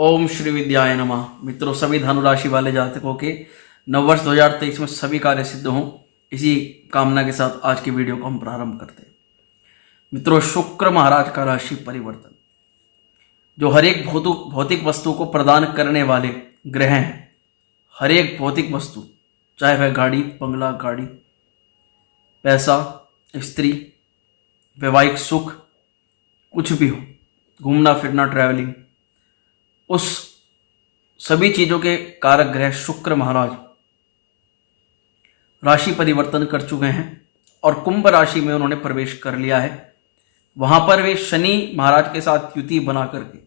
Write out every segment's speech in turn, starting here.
ओम श्री विद्याय नमः। मित्रों, सभी धनु राशि वाले जातकों के नववर्ष 2023 में सभी कार्य सिद्ध हों, इसी कामना के साथ आज की वीडियो को हम प्रारंभ करते हैं। मित्रों, शुक्र महाराज का राशि परिवर्तन जो हर एक भौतिक वस्तु को प्रदान करने वाले ग्रह हैं। हर एक भौतिक वस्तु, चाहे वह गाड़ी, बंगला, गाड़ी, पैसा, स्त्री, वैवाहिक सुख, कुछ भी हो, घूमना फिरना, ट्रैवलिंग, उस सभी चीजों के कारक ग्रह शुक्र महाराज राशि परिवर्तन कर चुके हैं और कुंभ राशि में उन्होंने प्रवेश कर लिया है। वहां पर वे शनि महाराज के साथ युति बना करके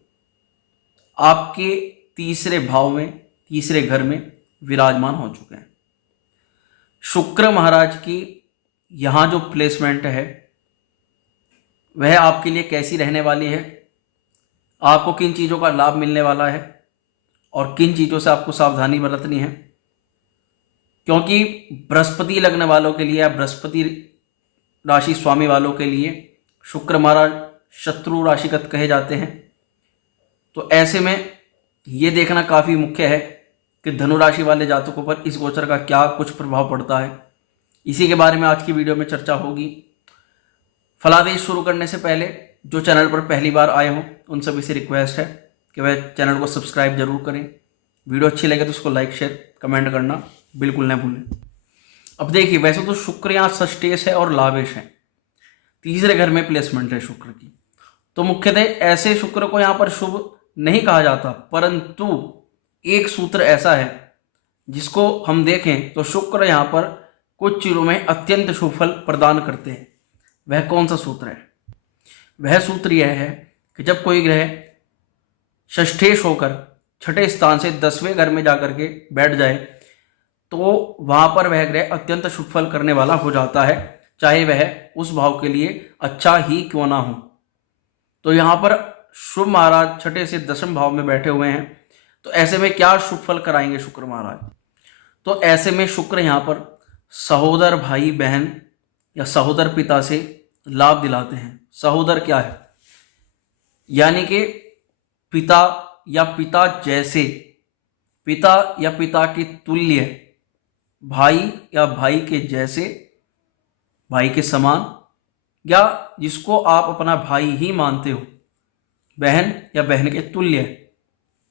आपके तीसरे भाव में, तीसरे घर में विराजमान हो चुके हैं। शुक्र महाराज की यहां जो प्लेसमेंट है वह आपके लिए कैसी रहने वाली है, आपको किन चीज़ों का लाभ मिलने वाला है और किन चीज़ों से आपको सावधानी बरतनी है। क्योंकि बृहस्पति लग्न वालों के लिए या बृहस्पति राशि स्वामी वालों के लिए शुक्र महाराज शत्रु राशिगत कहे जाते हैं। तो ऐसे में ये देखना काफ़ी मुख्य है कि धनु राशि वाले जातकों पर इस गोचर का क्या कुछ प्रभाव पड़ता है। इसी के बारे में आज की वीडियो में चर्चा होगी। फलादेश शुरू करने से पहले जो चैनल पर पहली बार आए हों उन सभी से रिक्वेस्ट है कि वह चैनल को सब्सक्राइब जरूर करें। वीडियो अच्छी लगे तो उसको लाइक, शेयर, कमेंट करना बिल्कुल न भूलें। अब देखिए, वैसे तो शुक्र यहाँ षष्ठेश है और लाभेश है, तीसरे घर में प्लेसमेंट है शुक्र की, तो मुख्यतः ऐसे शुक्र को यहाँ पर शुभ नहीं कहा जाता। परंतु एक सूत्र ऐसा है जिसको हम देखें तो शुक्र यहाँ पर कुछ चीज़ों में अत्यंत शुभ फल प्रदान करते हैं। वह कौन सा सूत्र है? वह सूत्र यह है कि जब कोई ग्रह षष्ठेश होकर छठे स्थान से 10वें घर में जाकर के बैठ जाए तो वहां पर वह ग्रह अत्यंत शुभ फल करने वाला हो जाता है, चाहे वह उस भाव के लिए अच्छा ही क्यों ना हो। तो यहाँ पर शुभ महाराज छठे से 10वें भाव में बैठे हुए हैं, तो ऐसे में क्या शुभ फल कराएंगे शुक्र महाराज? तो ऐसे में शुक्र यहाँ पर सहोदर भाई बहन या सहोदर पिता से लाभ दिलाते हैं। सहोदर क्या है? यानी कि पिता या पिता जैसे, पिता या पिता के तुल्य, भाई या भाई के जैसे, भाई के समान, या जिसको आप अपना भाई ही मानते हो। बहन या बहन के तुल्य,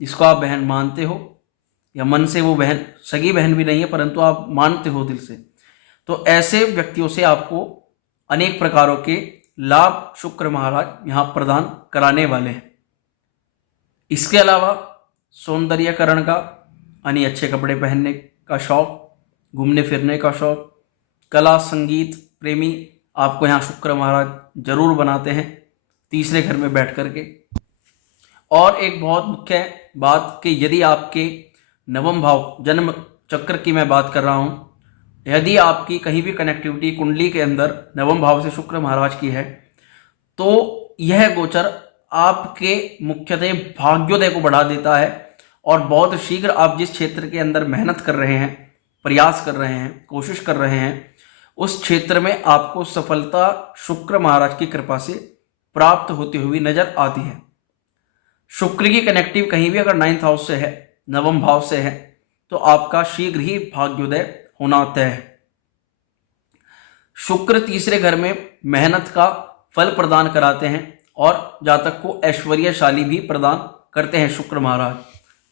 जिसको आप बहन मानते हो या मन से वो बहन, सगी बहन भी नहीं है परंतु आप मानते हो दिल से। तो ऐसे व्यक्तियों से आपको अनेक प्रकारों के लाभ शुक्र महाराज यहाँ प्रदान कराने वाले हैं। इसके अलावा सौंदर्यकरण का, यानी अच्छे कपड़े पहनने का शौक, घूमने फिरने का शौक, कला संगीत प्रेमी आपको यहाँ शुक्र महाराज जरूर बनाते हैं तीसरे घर में बैठ करके। और एक बहुत मुख्य बात कि यदि आपके नवम भाव, जन्म चक्र की मैं बात कर रहा हूँ, यदि आपकी कहीं भी कनेक्टिविटी कुंडली के अंदर नवम भाव से शुक्र महाराज की है तो यह गोचर आपके मुख्यतः भाग्योदय को बढ़ा देता है और बहुत शीघ्र आप जिस क्षेत्र के अंदर मेहनत कर रहे हैं, प्रयास कर रहे हैं, कोशिश कर रहे हैं, उस क्षेत्र में आपको सफलता शुक्र महाराज की कृपा से प्राप्त होती हुई नजर आती है। शुक्र की कनेक्टिव कहीं भी अगर 9th हाउस से है, नवम भाव से है, तो आपका शीघ्र ही भाग्योदय होना तय है। शुक्र तीसरे घर में मेहनत का फल प्रदान कराते हैं और जातक को ऐश्वर्यशाली भी प्रदान करते हैं शुक्र महाराज।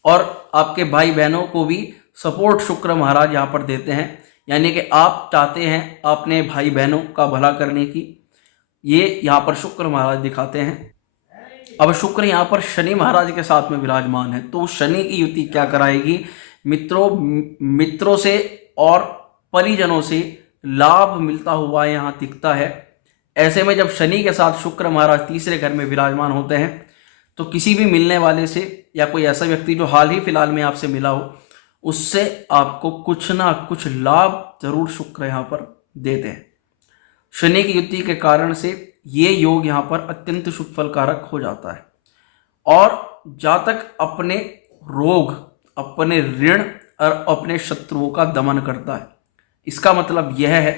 और आपके भाई बहनों को भी सपोर्ट शुक्र महाराज यहाँ पर देते हैं, यानी कि आप चाहते हैं अपने भाई बहनों का भला करने की, ये यहाँ पर शुक्र महाराज दिखाते हैं। अब शुक्र यहाँ पर शनि महाराज के साथ में विराजमान है, तो शनि की युति क्या कराएगी? मित्रों से और परिजनों से लाभ मिलता हुआ यहाँ दिखता है। ऐसे में जब शनि के साथ शुक्र महाराज तीसरे घर में विराजमान होते हैं तो किसी भी मिलने वाले से या कोई ऐसा व्यक्ति जो हाल ही फिलहाल में आपसे मिला हो, उससे आपको कुछ ना कुछ लाभ जरूर शुक्र यहाँ पर देते हैं। शनि की युति के कारण से ये योग यहाँ पर अत्यंत शुभ फलकारक हो जाता है और जातक अपने रोग, अपने ऋण और अपने शत्रुओं का दमन करता है। इसका मतलब यह है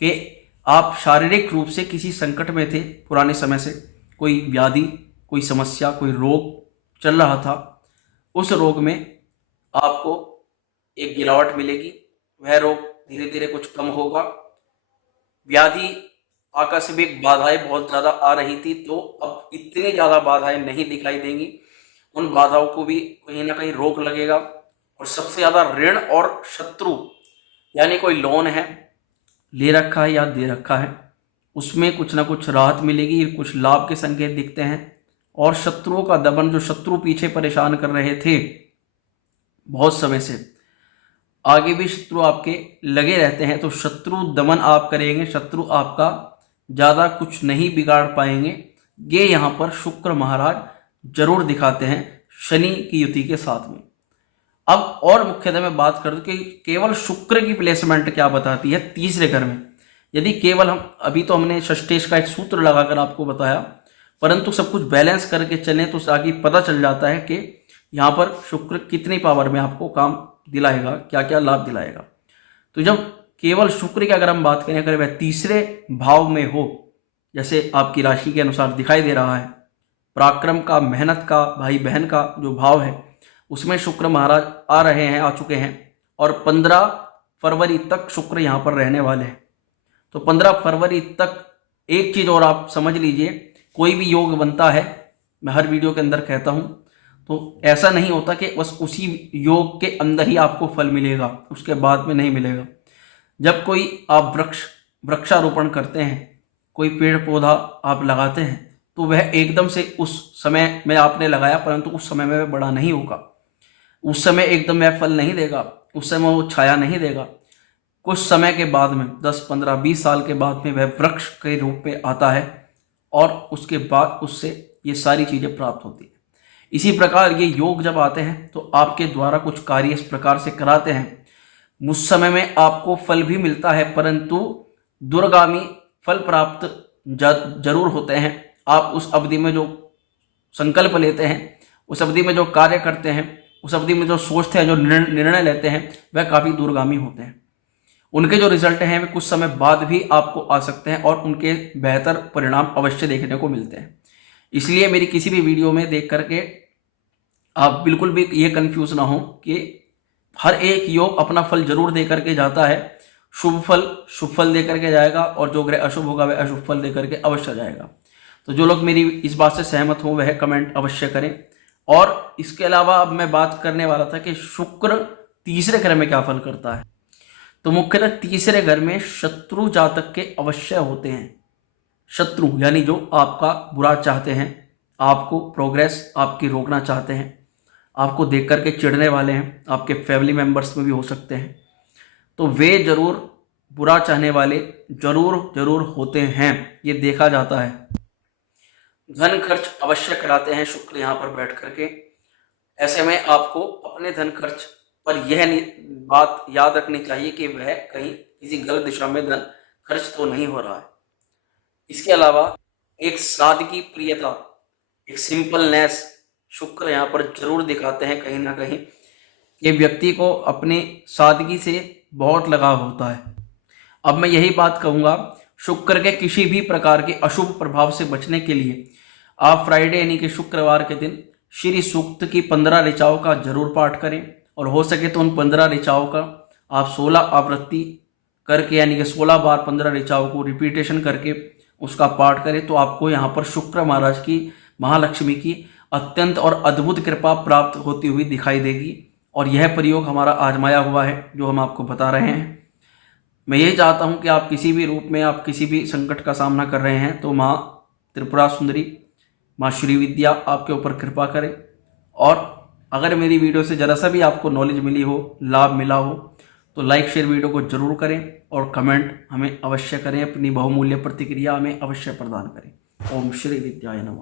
कि आप शारीरिक रूप से किसी संकट में थे पुराने समय से, कोई व्याधि, कोई समस्या, कोई रोग चल रहा था, उस रोग में आपको एक गिरावट मिलेगी, वह रोग धीरे धीरे कुछ कम होगा। व्याधि आकस्मिक बाधाएं बहुत ज़्यादा आ रही थी, तो अब इतनी ज़्यादा बाधाएं नहीं दिखाई देंगी। उन बाधाओं को भी कहीं ना कहीं रोक लगेगा। और सबसे ज़्यादा ऋण और शत्रु, यानी कोई लोन है, ले रखा है या दे रखा है, उसमें कुछ ना कुछ राहत मिलेगी, कुछ लाभ के संकेत दिखते हैं। और शत्रुओं का दमन, जो शत्रु पीछे परेशान कर रहे थे बहुत समय से, आगे भी शत्रु आपके लगे रहते हैं, तो शत्रु दमन आप करेंगे, शत्रु आपका ज़्यादा कुछ नहीं बिगाड़ पाएंगे। ये यहाँ पर शुक्र महाराज जरूर दिखाते हैं शनि की युति के साथ में। अब और मुख्यतः मैं बात कर दूं कि केवल शुक्र की प्लेसमेंट क्या बताती है तीसरे घर में। यदि केवल हम अभी तो हमने षष्ठेश का एक सूत्र लगाकर आपको बताया, परंतु सब कुछ बैलेंस करके चलें तो आगे पता चल जाता है कि यहाँ पर शुक्र कितनी पावर में आपको काम दिलाएगा, क्या क्या लाभ दिलाएगा। तो जब केवल शुक्र की अगर हम बात करें, अगर वह तीसरे भाव में हो, जैसे आपकी राशि के अनुसार दिखाई दे रहा है, पराक्रम का, मेहनत का, भाई बहन का जो भाव है, उसमें शुक्र महाराज आ रहे हैं, आ चुके हैं। और 15 फरवरी तक शुक्र यहाँ पर रहने वाले हैं। तो 15 फरवरी तक एक चीज़ और आप समझ लीजिए, कोई भी योग बनता है, मैं हर वीडियो के अंदर कहता हूँ, तो ऐसा नहीं होता कि बस उसी योग के अंदर ही आपको फल मिलेगा, उसके बाद में नहीं मिलेगा। जब कोई आप वृक्षारोपण करते हैं, कोई पेड़ पौधा आप लगाते हैं, तो वह एकदम से उस समय में आपने लगाया, परंतु उस समय में वह बड़ा नहीं होगा, उस समय एकदम वह फल नहीं देगा, उस समय वो छाया नहीं देगा। कुछ समय के बाद में 10, 15, 20 साल के बाद में वह वृक्ष के रूप में आता है, और उसके बाद उससे ये सारी चीज़ें प्राप्त होती है। इसी प्रकार ये योग जब आते हैं तो आपके द्वारा कुछ कार्य इस प्रकार से कराते हैं, उस समय में आपको फल भी मिलता है, परंतु दूरगामी फल प्राप्त जरूर होते हैं। आप उस अवधि में जो संकल्प लेते हैं, उस अवधि में जो कार्य करते हैं, उस अवधि में जो सोचते हैं, जो निर्णय लेते हैं, वह काफ़ी दूरगामी होते हैं। उनके जो रिजल्ट हैं वे कुछ समय बाद भी आपको आ सकते हैं, और उनके बेहतर परिणाम अवश्य देखने को मिलते हैं। इसलिए मेरी किसी भी वीडियो में देख करके आप बिल्कुल भी ये कंफ्यूज ना हो कि हर एक योग अपना फल जरूर दे करके जाता है। शुभ फल दे करके जाएगा, और जो ग्रह अशुभ होगा वह अशुभ फल दे करके अवश्य जाएगा। तो जो लोग मेरी इस बात से सहमत हो वह कमेंट अवश्य करें। और इसके अलावा अब मैं बात करने वाला था कि शुक्र तीसरे घर में क्या फल करता है। तो मुख्यतः तीसरे घर में शत्रु जातक के अवश्य होते हैं। शत्रु यानी जो आपका बुरा चाहते हैं, आपको प्रोग्रेस आपकी रोकना चाहते हैं, आपको देख करके चिढ़ने वाले हैं, आपके फैमिली मेंबर्स में भी हो सकते हैं। तो वे जरूर बुरा चाहने वाले जरूर होते हैं, ये देखा जाता है। धन खर्च अवश्य कराते हैं शुक्र यहाँ पर बैठ करके। ऐसे में आपको अपने धन खर्च पर यह बात याद रखनी चाहिए कि वह कहीं किसी गलत दिशा में धन खर्च तो नहीं हो रहा है। इसके अलावा एक सादगी प्रियता, एक सिंपलनेस शुक्र यहाँ पर जरूर दिखाते हैं। कहीं ना कहीं ये व्यक्ति को अपनी सादगी से बहुत लगाव होता है। अब मैं यही बात कहूँगा, शुक्र के किसी भी प्रकार के अशुभ प्रभाव से बचने के लिए आप फ्राइडे यानी कि शुक्रवार के दिन श्री सूक्त की 15 ऋचाओं का जरूर पाठ करें, और हो सके तो उन 15 ऋचाओं का आप 16 आवृत्ति करके, यानी कि 16 बार 15 ऋचाओं को रिपीटेशन करके उसका पाठ करें, तो आपको यहाँ पर शुक्र महाराज की, महालक्ष्मी की अत्यंत और अद्भुत कृपा प्राप्त होती हुई दिखाई देगी। और यह प्रयोग हमारा आजमाया हुआ है जो हम आपको बता रहे हैं। मैं यही चाहता हूँ कि आप किसी भी रूप में, आप किसी भी संकट का सामना कर रहे हैं, तो माँ त्रिपुरा सुंदरी, माँ श्री विद्या आपके ऊपर कृपा करें। और अगर मेरी वीडियो से ज़रा सा भी आपको नॉलेज मिली हो, लाभ मिला हो, तो लाइक शेयर वीडियो को जरूर करें, और कमेंट हमें अवश्य करें, अपनी बहुमूल्य प्रतिक्रिया हमें अवश्य प्रदान करें। ओम श्री विद्याय नमः।